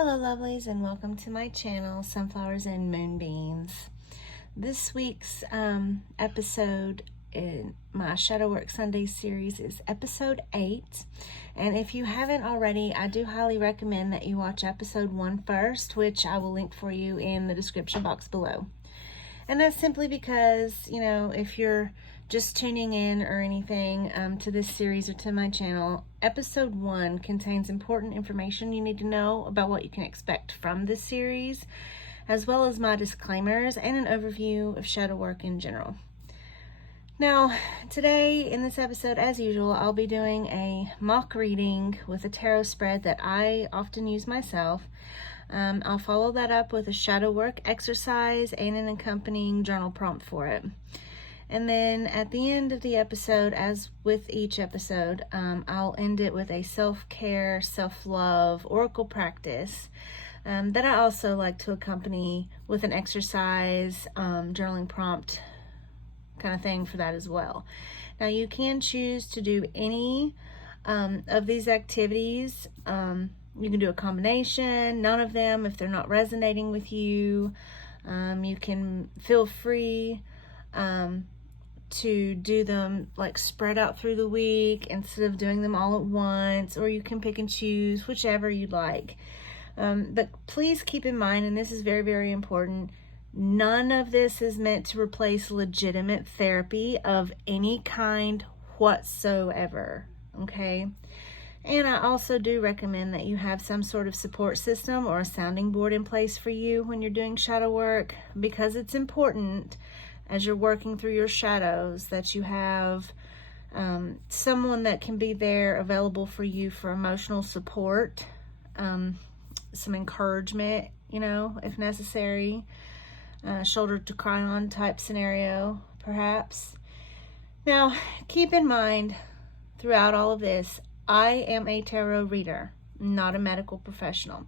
Hello lovelies, and welcome to my channel, Sunflowers and Moonbeams. This week's episode in my Shadow Work Sunday series is episode 8, and if you haven't already, I do highly recommend that you watch episode 1 first, which I will link for you in the description box below. And that's simply because, if you're just tuning in or anything to this series or to my channel, episode 1 contains important information you need to know about what you can expect from this series, as well as my disclaimers and an overview of shadow work in general. Now, today in this episode, as usual, I'll be doing a mock reading with a tarot spread that I often use myself. I'll follow that up with a shadow work exercise and an accompanying journal prompt for it. And then at the end of the episode, as with each episode, I'll end it with a self-care, self-love oracle practice that I also like to accompany with an exercise, journaling prompt kind of thing for that as well. Now, you can choose to do any of these activities. You can do a combination, none of them if they're not resonating with you. You can feel free to do them like spread out through the week instead of doing them all at once, or you can pick and choose, whichever you'd like. But please keep in mind, and this is very, very important, none of this is meant to replace legitimate therapy of any kind whatsoever, okay? And I also do recommend that you have some sort of support system or a sounding board in place for you when you're doing shadow work, because it's important as you're working through your shadows that you have someone that can be there available for you for emotional support, some encouragement, if necessary, shoulder to cry on type scenario, perhaps. Now, keep in mind throughout all of this, I am a tarot reader, not a medical professional.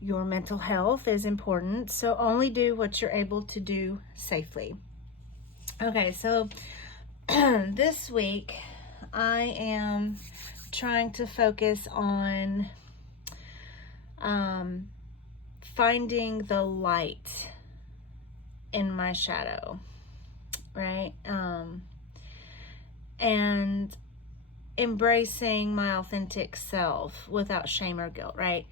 Your mental health is important, so only do what you're able to do safely. Okay, so this week I am trying to focus on finding the light in my shadow, right? And embracing my authentic self without shame or guilt, right?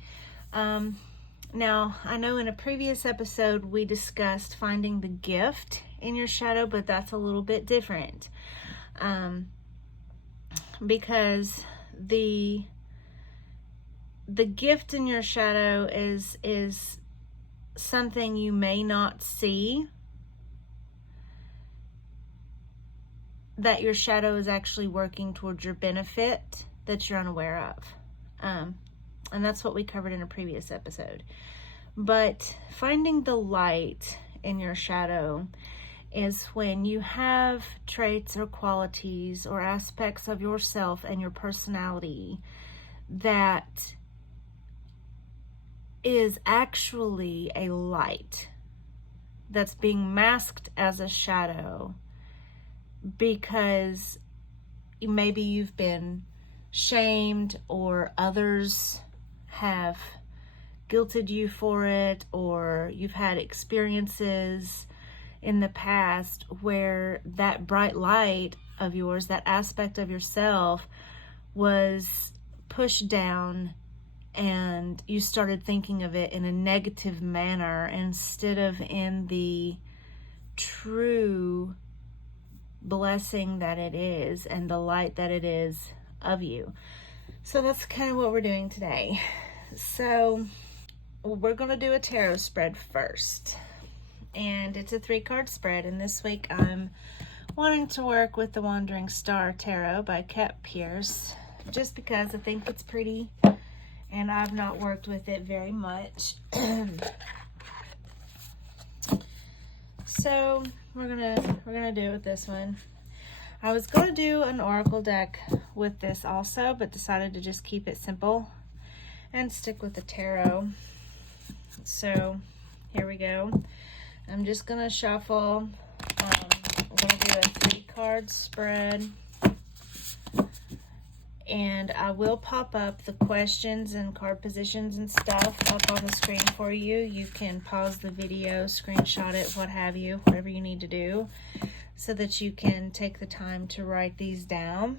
Now, I know in a previous episode we discussed finding the gift in your shadow, but that's a little bit different, because the gift in your shadow is something you may not see, that your shadow is actually working towards your benefit that you're unaware of. And that's what we covered in a previous episode. But finding the light in your shadow is when you have traits or qualities or aspects of yourself and your personality that is actually a light that's being masked as a shadow because maybe you've been shamed or others have guilted you for it, or you've had experiences in the past where that bright light of yours, that aspect of yourself, was pushed down and you started thinking of it in a negative manner instead of in the true blessing that it is and the light that it is of you. So that's kind of what we're doing today. So we're going to do a tarot spread first, and it's a 3-card spread, and this week I'm wanting to work with the Wandering Star Tarot by Kat Pierce, just because I think it's pretty and I've not worked with it very much. So we're gonna do it with this one. I was going to do an oracle deck with this also, but decided to just keep it simple and stick with the tarot. So here we go. I'm just going to shuffle. I'm going to do a 3-card spread. and I will pop up the questions and card positions and stuff up on the screen for you. You can pause the video, screenshot it, what have you, whatever you need to do, so that you can take the time to write these down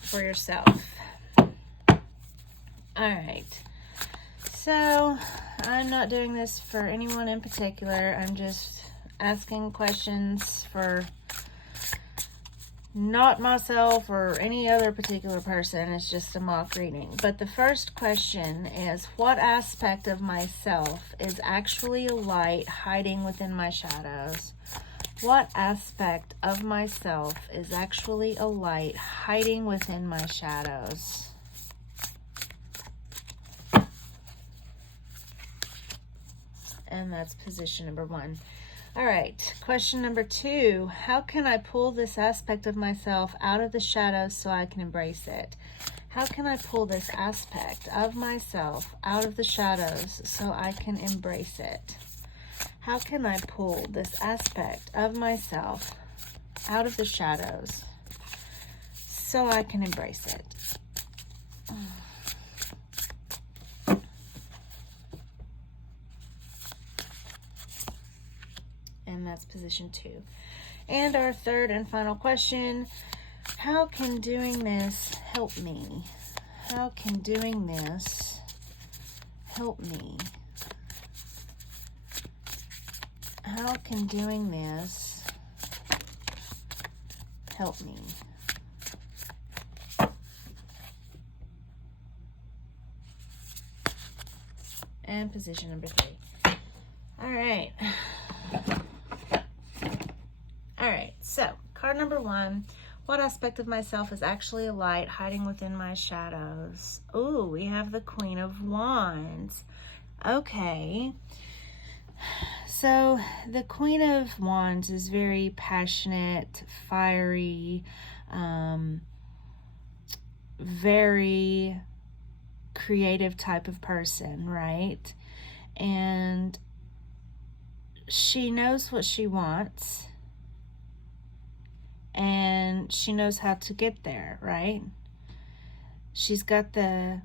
for yourself. All right, so I'm not doing this for anyone in particular. I'm just asking questions for not myself or any other particular person. It's just a mock reading. But the first question is, what aspect of myself is actually a light hiding within my shadows? What aspect of myself is actually a light hiding within my shadows? And that's position number 1. All right, question number 2. How can I pull this aspect of myself out of the shadows so I can embrace it? How can I pull this aspect of myself out of the shadows so I can embrace it? How can I pull this aspect of myself out of the shadows so I can embrace it? And that's position 2. And our third and final question, how can doing this help me? How can doing this help me? How can doing this help me? And position number 3. All right. All right, so card number 1, what aspect of myself is actually a light hiding within my shadows? Oh, we have the Queen of Wands. Okay. So the Queen of Wands is very passionate, fiery, very creative type of person, right? And she knows what she wants, and she knows how to get there, right? She's got her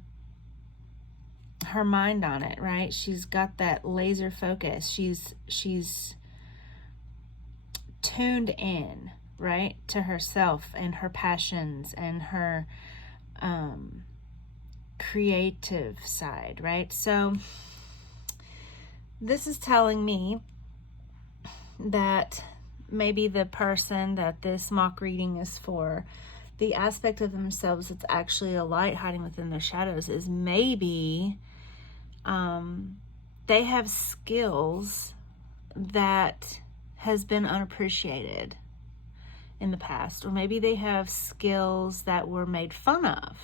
mind on it, right? She's got that laser focus. She's tuned in, right, to herself and her passions and her creative side, right? So this is telling me that maybe the person that this mock reading is for, the aspect of themselves that's actually a light hiding within their shadows, is maybe they have skills that has been unappreciated in the past, or maybe they have skills that were made fun of,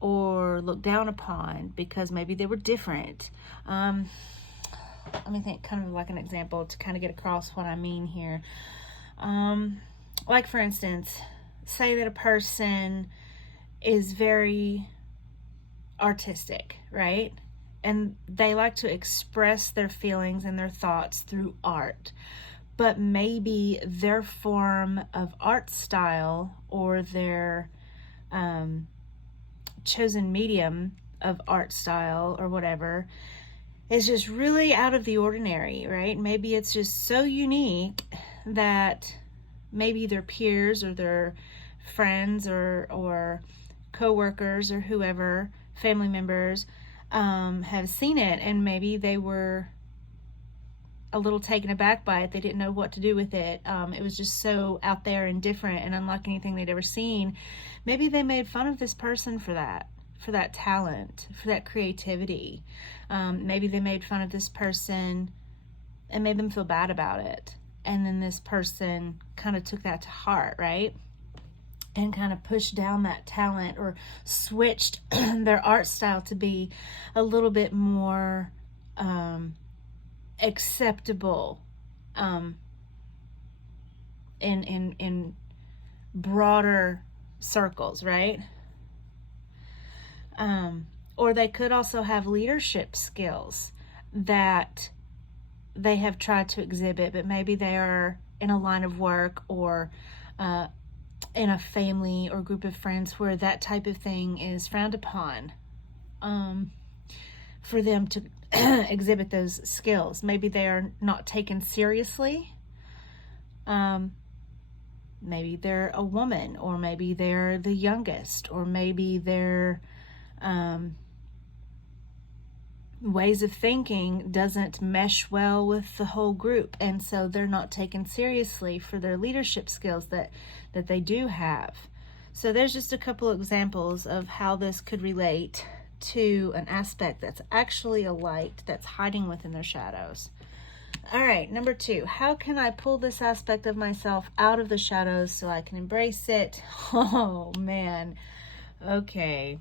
or looked down upon because maybe they were different. Let me think, kind of like an example to kind of get across what I mean here. Like for instance, say that a person is very artistic, right? And they like to express their feelings and their thoughts through art. But maybe their form of art style or their chosen medium of art style or whatever is just really out of the ordinary, right? Maybe it's just so unique that maybe their peers or their friends or co-workers or whoever, family members, have seen it, and maybe they were a little taken aback by it. They didn't know what to do with it. It was just so out there and different and unlike anything they'd ever seen. Maybe they made fun of this person for that talent, for that creativity. Maybe they made fun of this person and made them feel bad about it. And then this person kind of took that to heart, right? And kind of pushed down that talent or switched their art style to be a little bit more acceptable in broader circles, right? Or they could also have leadership skills that they have tried to exhibit, but maybe they are in a line of work or in a family or group of friends where that type of thing is frowned upon, for them to exhibit those skills. Maybe they are not taken seriously. Maybe they're a woman, or maybe they're the youngest, or maybe their ways of thinking doesn't mesh well with the whole group, and so they're not taken seriously for their leadership skills that they do have. So there's just a couple examples of how this could relate to an aspect that's actually a light that's hiding within their shadows. All right, number 2, how can I pull this aspect of myself out of the shadows so I can embrace it? Oh man. Okay,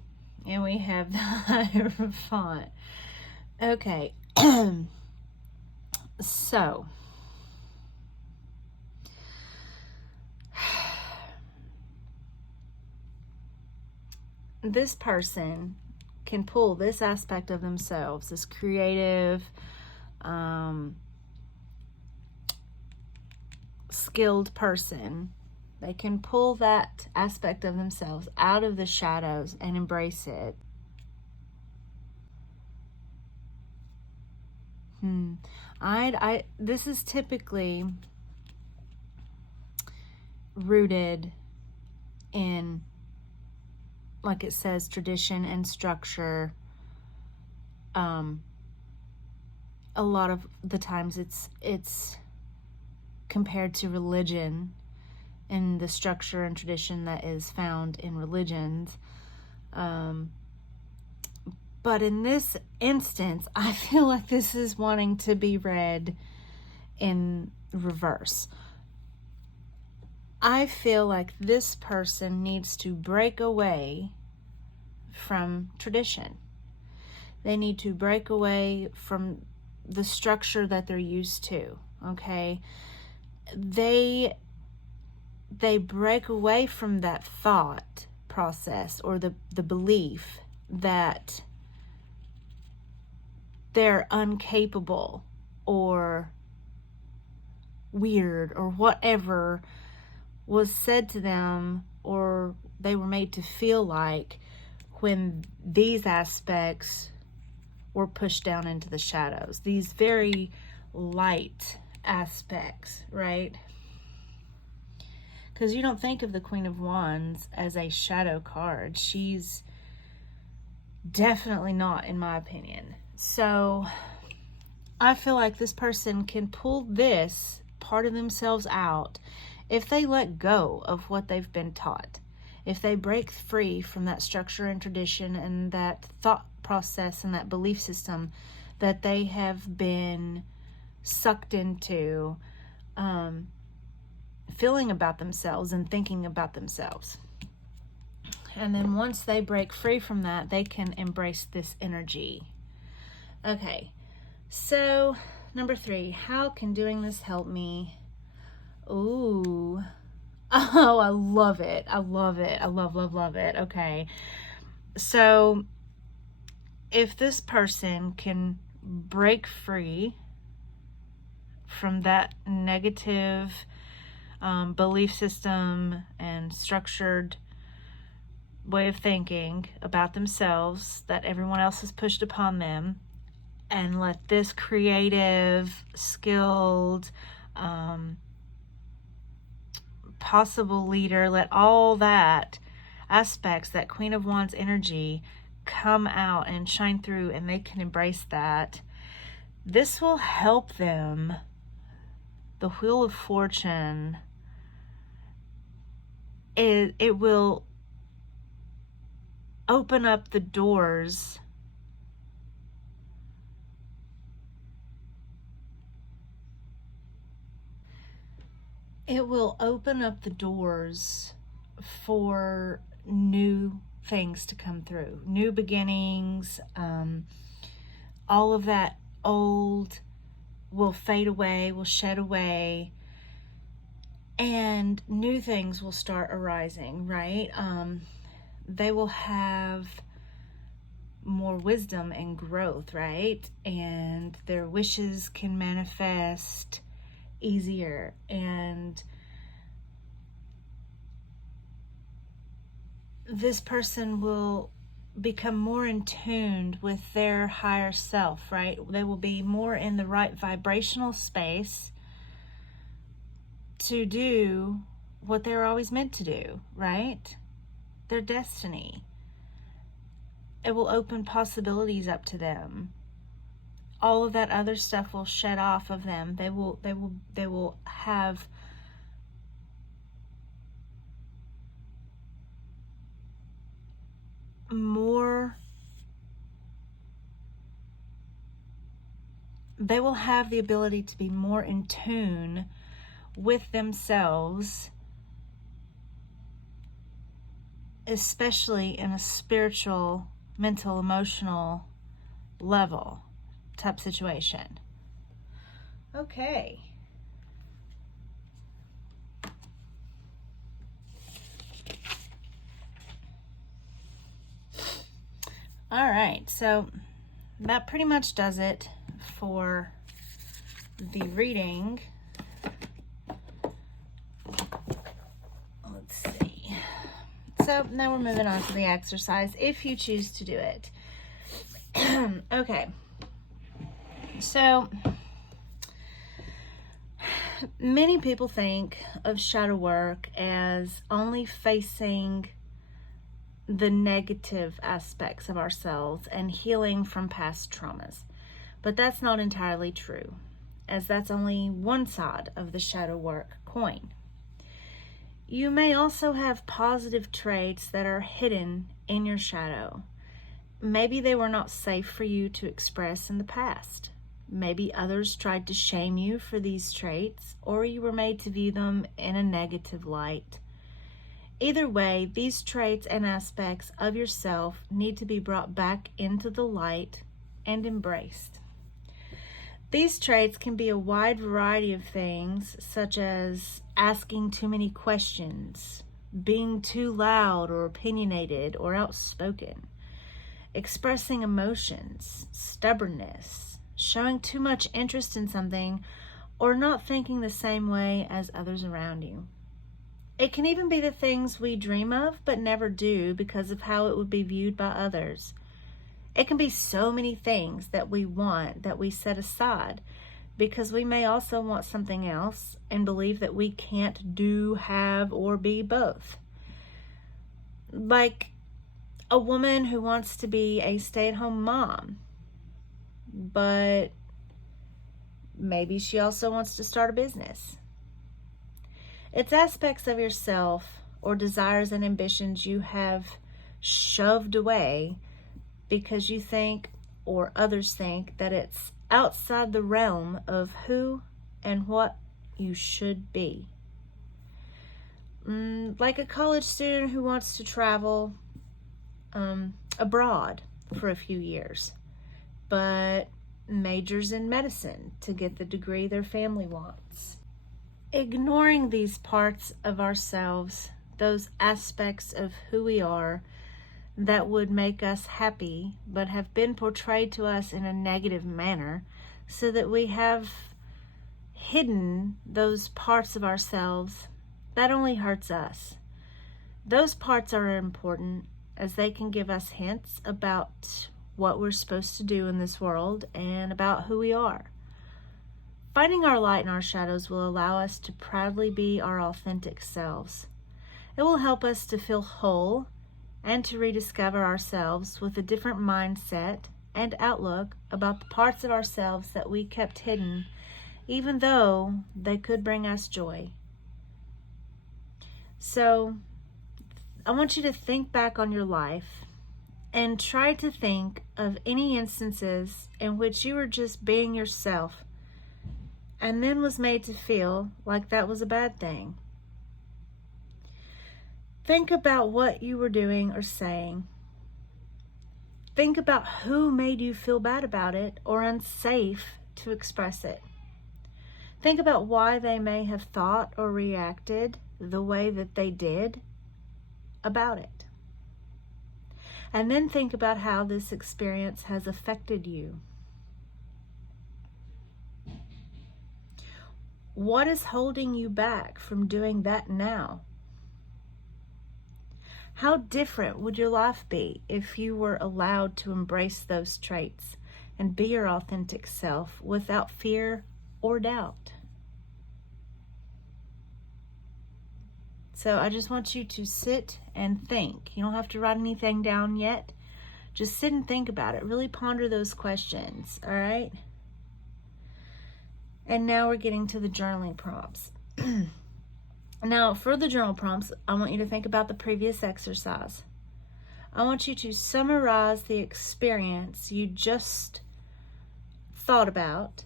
and we have the Hierophant. Okay, so this person can pull this aspect of themselves, this creative, skilled person. They can pull that aspect of themselves out of the shadows and embrace it. This is typically rooted in, like it says, tradition and structure. A lot of the times it's compared to religion and the structure and tradition that is found in religions. But in this instance, I feel like this is wanting to be read in reverse. I feel like this person needs to break away from tradition. They need to break away from the structure that they're used to, okay? They break away from that thought process or the belief that they're incapable or weird or whatever was said to them or they were made to feel like when these aspects were pushed down into the shadows. These very light aspects, right? Because you don't think of the Queen of Wands as a shadow card. She's definitely not, in my opinion. So I feel like this person can pull this part of themselves out if they let go of what they've been taught. If they break free from that structure and tradition and that thought process and that belief system that they have been sucked into, feeling about themselves and thinking about themselves. And then once they break free from that, they can embrace this energy. Okay, so number 3, how can doing this help me? Ooh, oh, I love it. I love it. I love it. Okay, so if this person can break free from that negative belief system and structured way of thinking about themselves that everyone else has pushed upon them, and let this creative, skilled, possible leader, let all that aspects, that Queen of Wands energy, come out and shine through, and they can embrace that. This will help them. The Wheel of Fortune, it will open up the doors for new things to come through, new beginnings. All of that old will fade away, will shed away, and new things will start arising, right? They will have more wisdom and growth, right? And their wishes can manifest easier, and this person will become more in tune with their higher self, right? They will be more in the right vibrational space to do what they were always meant to do, right? Their destiny. It will open possibilities up to them. All of that other stuff will shed off of them. They will have more, they will have the ability to be more in tune with themselves, especially in a spiritual, mental, emotional level type situation. Okay. All right, so that pretty much does it for the reading. Let's see. So now we're moving on to the exercise, if you choose to do it. Okay. So many people think of shadow work as only facing the negative aspects of ourselves and healing from past traumas. But that's not entirely true, as that's only one side of the shadow work coin. You may also have positive traits that are hidden in your shadow. Maybe they were not safe for you to express in the past. Maybe others tried to shame you for these traits, or you were made to view them in a negative light. Either way, these traits and aspects of yourself need to be brought back into the light and embraced. These traits can be a wide variety of things, such as asking too many questions, being too loud or opinionated or outspoken, expressing emotions, stubbornness, showing too much interest in something, or not thinking the same way as others around you. It can even be the things we dream of but never do because of how it would be viewed by others. It can be so many things that we want that we set aside because we may also want something else and believe that we can't do, have, or be both. Like a woman who wants to be a stay-at-home mom, but maybe she also wants to start a business. It's aspects of yourself or desires and ambitions you have shoved away because you think, or others think, that it's outside the realm of who and what you should be. Like a college student who wants to travel abroad for a few years, but majors in medicine to get the degree their family wants. Ignoring these parts of ourselves, those aspects of who we are that would make us happy but have been portrayed to us in a negative manner, so that we have hidden those parts of ourselves, that only hurts us. Those parts are important as they can give us hints about what we're supposed to do in this world and about who we are. Finding our light and our shadows will allow us to proudly be our authentic selves. It will help us to feel whole and to rediscover ourselves with a different mindset and outlook about the parts of ourselves that we kept hidden, even though they could bring us joy. So, I want you to think back on your life and try to think of any instances in which you were just being yourself and then was made to feel like that was a bad thing. Think about what you were doing or saying. Think about who made you feel bad about it or unsafe to express it. Think about why they may have thought or reacted the way that they did about it. And then think about how this experience has affected you. What is holding you back from doing that now? How different would your life be if you were allowed to embrace those traits and be your authentic self without fear or doubt? So I just want you to sit and think. You don't have to write anything down yet. Just sit and think about it. Really ponder those questions, all right? And now we're getting to the journaling prompts. Now, for the journal prompts, I want you to think about the previous exercise. I want you to summarize the experience you just thought about,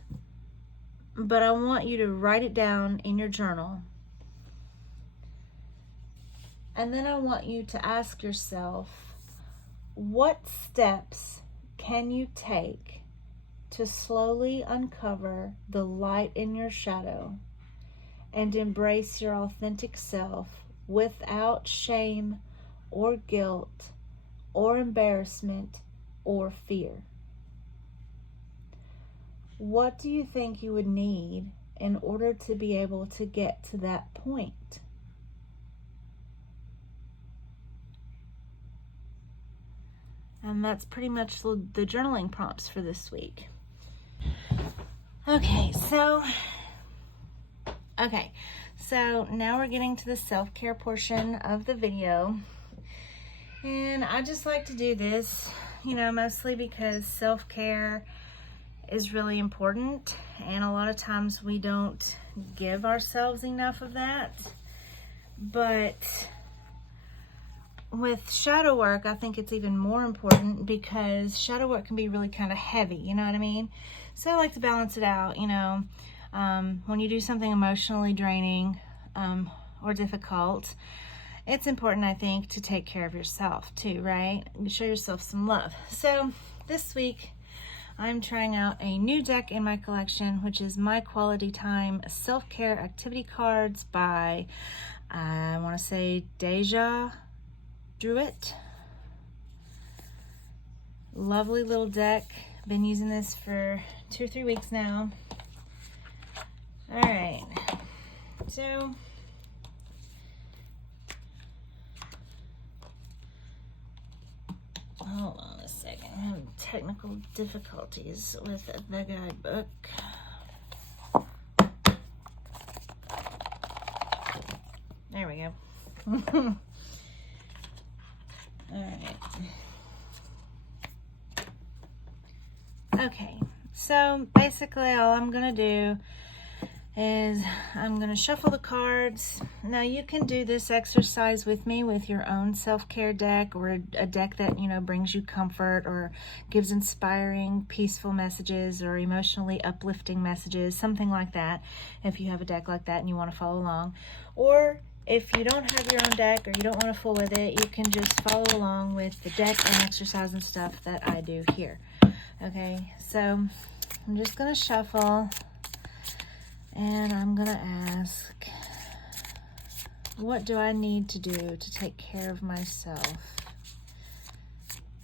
but I want you to write it down in your journal. And then I want you to ask yourself, what steps can you take to slowly uncover the light in your shadow and embrace your authentic self without shame or guilt or embarrassment or fear? What do you think you would need in order to be able to get to that point? And that's pretty much the journaling prompts for this week. Okay, so now we're getting to the self-care portion of the video. And I just like to do this, mostly because self-care is really important. And a lot of times we don't give ourselves enough of that. But with shadow work, I think it's even more important because shadow work can be really kind of heavy, you know what I mean? So I like to balance it out, when you do something emotionally draining or difficult, it's important, I think, to take care of yourself too, right? Show yourself some love. So this week, I'm trying out a new deck in my collection, which is My Quality Time Self-Care Activity Cards by, I want to say, Deja Druitt. Lovely little deck. Been using this for 2 or 3 weeks now. All right, so hold on a second. I'm having technical difficulties with the guidebook. There we go. All right. Okay, so basically all I'm going to do is I'm going to shuffle the cards. Now you can do this exercise with me with your own self-care deck, or a deck that, brings you comfort or gives inspiring, peaceful messages or emotionally uplifting messages, something like that, if you have a deck like that and you want to follow along. Or if you don't have your own deck or you don't want to fool with it, you can just follow along with the deck and exercise and stuff that I do here. Okay, so I'm just going to shuffle. And I'm going to ask, what do I need to do to take care of myself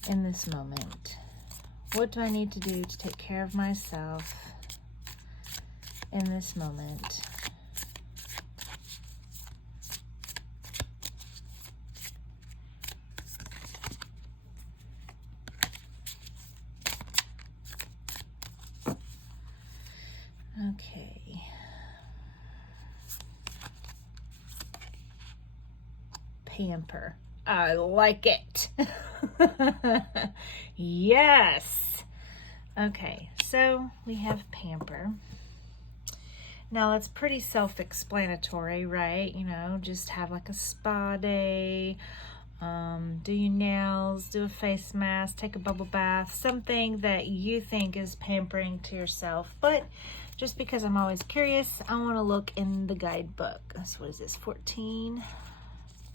in this moment? What do I need to do to take care of myself in this moment? Okay. Pamper. I like it. Yes. Okay, so we have pamper. Now it's pretty self-explanatory, right? Just have like a spa day, do your nails, do a face mask, take a bubble bath, something that you think is pampering to yourself. But just because I'm always curious, I want to look in the guidebook. So what is this, 14?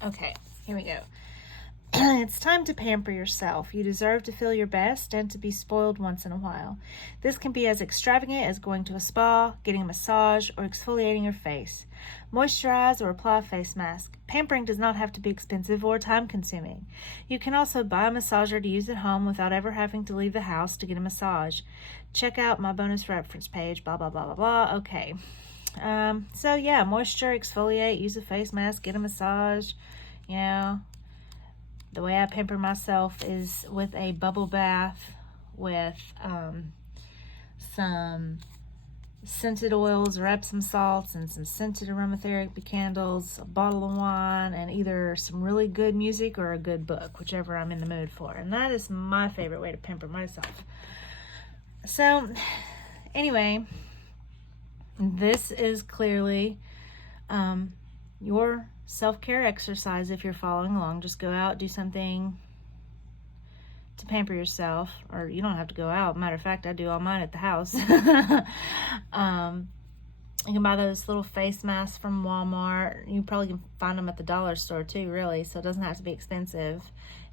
Okay, here we go. It's time to pamper yourself. You deserve to feel your best and to be spoiled once in a while. This can be as extravagant as going to a spa, getting a massage, or exfoliating your face. Moisturize or apply a face mask. Pampering does not have to be expensive or time-consuming. You can also buy a massager to use at home without ever having to leave the house to get a massage. Check out my bonus reference page, blah, blah, blah, blah, blah. Okay, So yeah, moisture, exfoliate, use a face mask, get a massage. You know, the way I pamper myself is with a bubble bath with some scented oils or Epsom salts and some scented aromatherapy candles, a bottle of wine, and either some really good music or a good book, whichever I'm in the mood for. And that is my favorite way to pamper myself. So anyway, this is clearly your self-care exercise. If you're following along, just go out, do something to pamper yourself, or you don't have to go out. Matter of fact, I do all mine at the house. You can buy those little face masks from Walmart. You probably can find them at the dollar store too, really, so it doesn't have to be expensive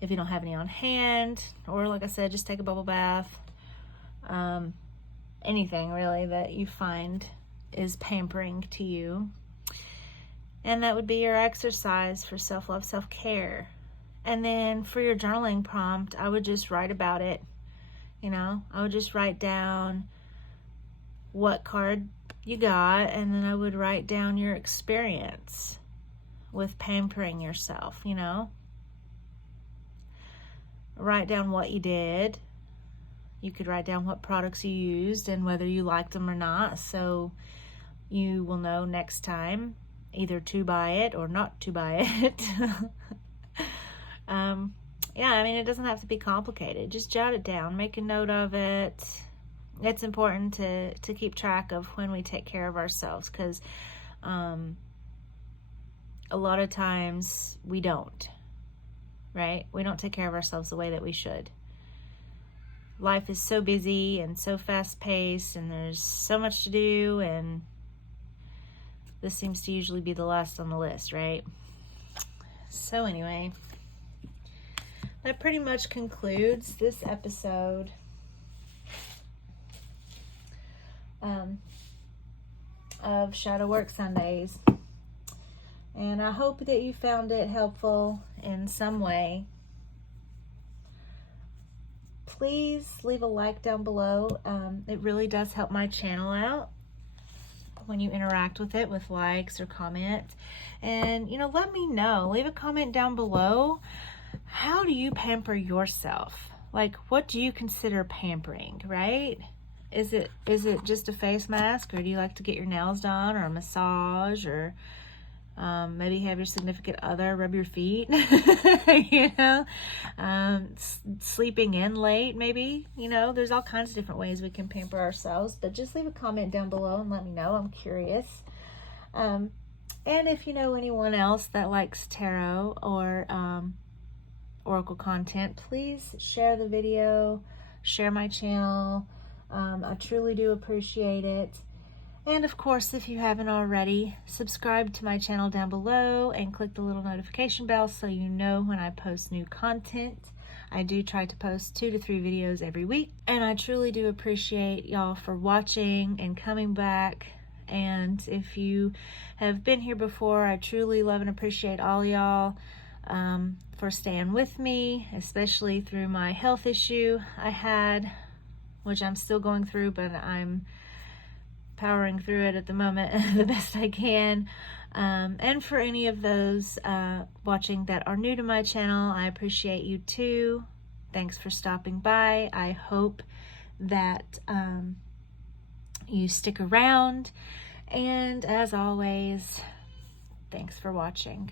if you don't have any on hand. Or like I said, just take a bubble bath. Anything really that you find is pampering to you. And that would be your exercise for self-love, self-care. And then for your journaling prompt, I would just write about it. You know, I would just write down what card you got, and then I would write down your experience with pampering yourself, you know. Write down what you did. You could write down what products you used and whether you liked them or not, so you will know next time either to buy it or not to buy it. Yeah, I mean, it doesn't have to be complicated. Just jot it down, make a note of it. It's important to keep track of when we take care of ourselves, because a lot of times we don't, right? We don't take care of ourselves the way that we should. Life is so busy and so fast-paced, and there's so much to do, and this seems to usually be the last on the list, right? So anyway, that pretty much concludes this episode of Shadow Work Sundays. And I hope that you found it helpful in some way. Please leave a like down below. It really does help my channel out when you interact with it with likes or comments. And, you know, let me know. Leave a comment down below. How do you pamper yourself? Like, what do you consider pampering, right? Is it just a face mask, or do you like to get your nails done, or a massage, or maybe have your significant other rub your feet, you know, sleeping in late, maybe, you know, there's all kinds of different ways we can pamper ourselves, but just leave a comment down below and let me know. I'm curious. And if you know anyone else that likes tarot or oracle content, please share the video, share my channel. I truly do appreciate it. And of course, if you haven't already, subscribe to my channel down below and click the little notification bell so you know when I post new content. I do try to post 2 to 3 videos every week, and I truly do appreciate y'all for watching and coming back. And if you have been here before, I truly love and appreciate all y'all for staying with me, especially through my health issue I had, which I'm still going through, but I'm powering through it at the moment the best I can. And for any of those watching that are new to my channel, I appreciate you too. Thanks for stopping by. I hope that you stick around, and as always, thanks for watching.